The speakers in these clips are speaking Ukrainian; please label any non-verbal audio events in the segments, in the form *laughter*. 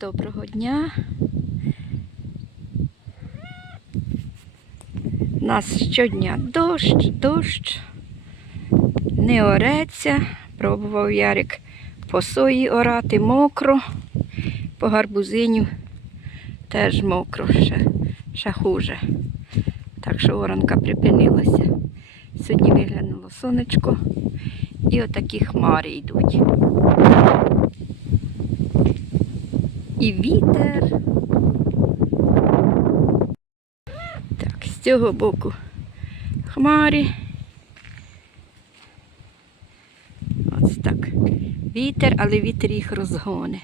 Доброго дня. У нас щодня дощ, дощ, не ореться. Пробував Ярик по сої орати мокро, по гарбузиню теж мокро, ще, ще хуже. Так що оранка припинилася. Сьогодні виглянуло сонечко і отакі хмари йдуть. І вітер. Так, з цього боку хмарі. Ось так. Вітер, але вітер їх розгоне.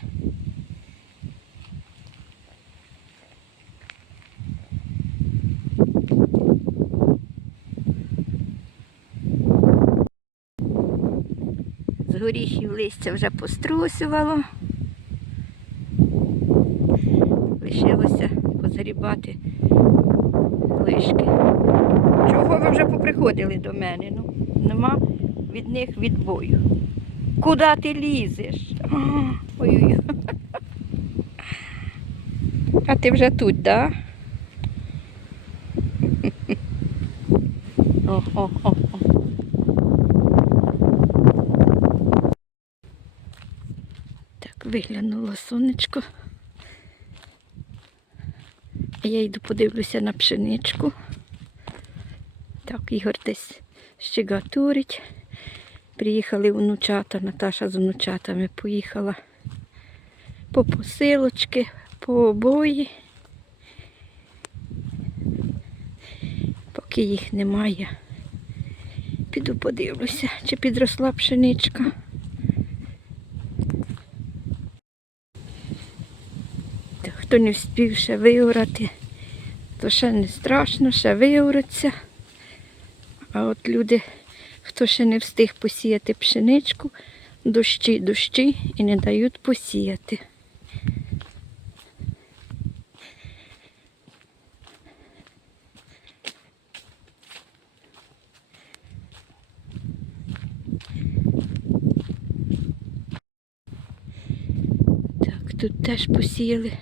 З горіхів листя вже пострусювало. Лишилося позгрібати лишки. Чого ви вже поприходили до мене? Ну, нема від них відбою. Куди ти лізеш? *gasps* А, Ой-ой. А ти вже тут, так? Да? О, о, о. Так, виглянуло сонечко. Я йду подивлюся на пшеничку. Так, Ігор десь щегатурить. Приїхали внучата, Наташа з внучатами поїхала по посилочки, по обої. Поки їх немає. Піду подивлюся, чи підросла пшеничка. Хто не встиг ще виорати, то ще не страшно, ще виораться. А от люди, хто ще не встиг посіяти пшеничку, дощі, дощі і не дають посіяти. Так, тут теж посіяли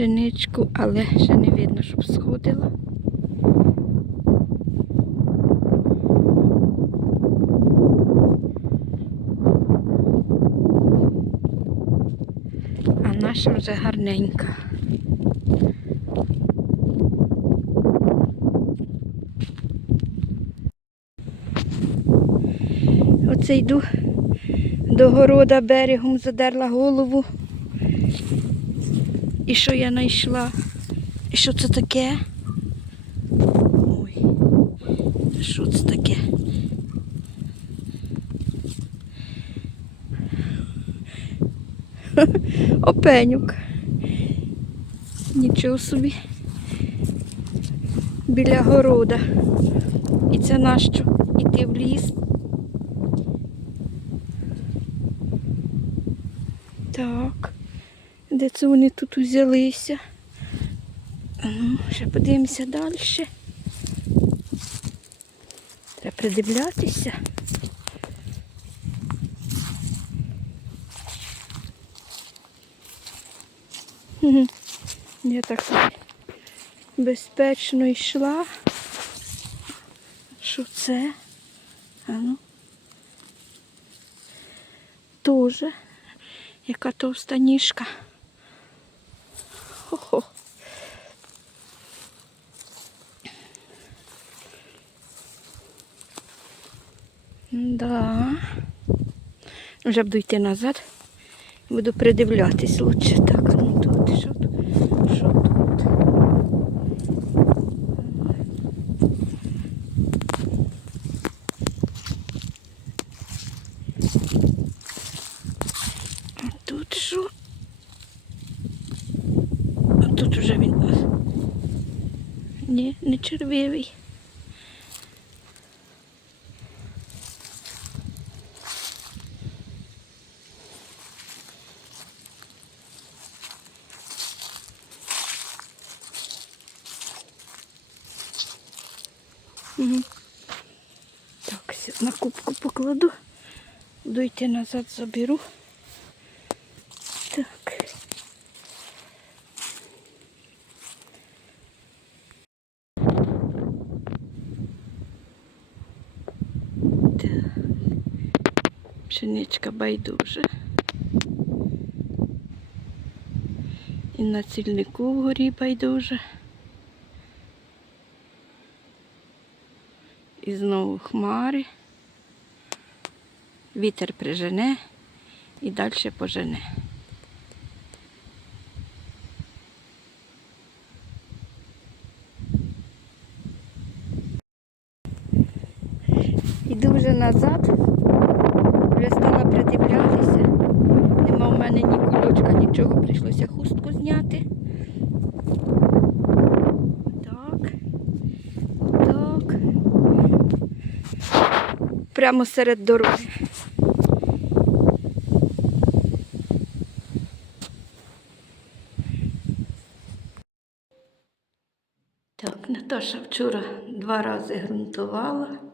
пшеничку, але ще не видно, щоб сходила. А наша вже гарненька. Оце йду до города берегом, задерла голову. І що я знайшла? І що це таке? Ой, що це таке? *laughs* Опенюк. Нічого собі. Біля города. І це нащо? Іти в ліс. Так. Де це вони тут узялися? Ну, ще подивимося далі. Треба придивлятися. Я так безпечно йшла. Що це? А ну. Тоже. Яка товста ніжка. Хо-хо. Да. Вже буду йти назад. Буду придивлятись лучше. Так, ну тут, що тут? Що тут? Тут що? А тут вже він. Ні, не червивий. Угу. Так, на кубку покладу. Буду йти назад, заберу. Так. Пшеничка байдуже. І на цільнику вгорі байдуже. І знову хмари. Вітер прижене і далі пожене. Іду вже назад, вже стала придивлятися. Нема в мене ні кульочка, нічого, прийшлося хустку зняти. Так. Так. Прямо серед дороги. Так, Наташа вчора два рази ґрунтувала.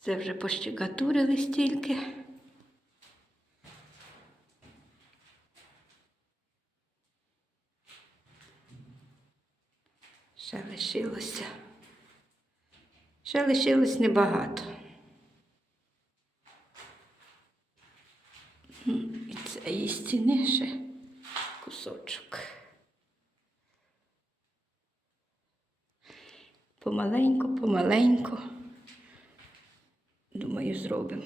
Це вже пощекатурили стільки. Ще лишилося. Ще лишилось небагато. І цієї стіни ще кусочок. Помаленьку, помаленьку. Думаю, зробимо.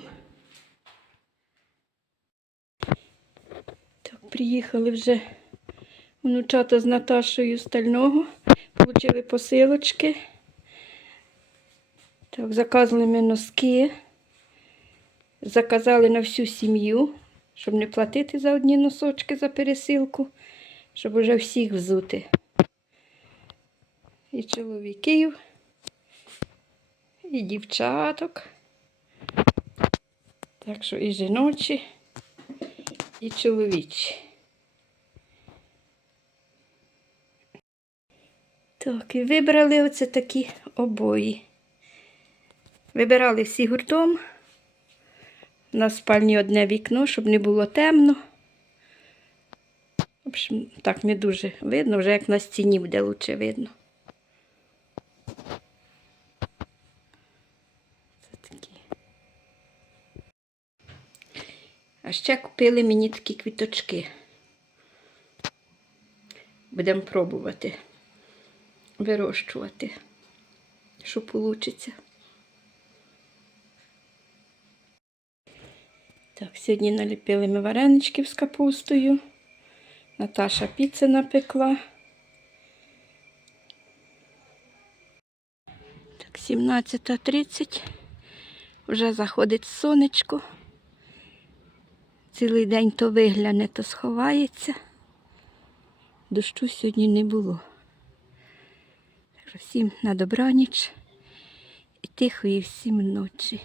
Так, приїхали вже внучата з Наташою Стального. Получили посилочки. Так, заказали ми носки. Заказали на всю сім'ю, щоб не платити за одні носочки за пересилку, щоб уже всіх взути. І чоловіків, і дівчаток. Так що і жіночі, і чоловічі. Так, і вибрали оце такі обої. Вибирали всі гуртом. На спальні одне вікно, щоб не було темно. В общем, так не дуже видно, вже як на стіні буде лучше видно. Це такі. А ще купили мені такі квіточки. Будемо пробувати вирощувати, що вийде. Так, сьогодні наліпили ми вареничків з капустою. Наташа піци напекла. Так, 17.30. Вже заходить сонечко. Цілий день то вигляне, то сховається. Дощу сьогодні не було. Всім на добраніч і тихої всім ночі.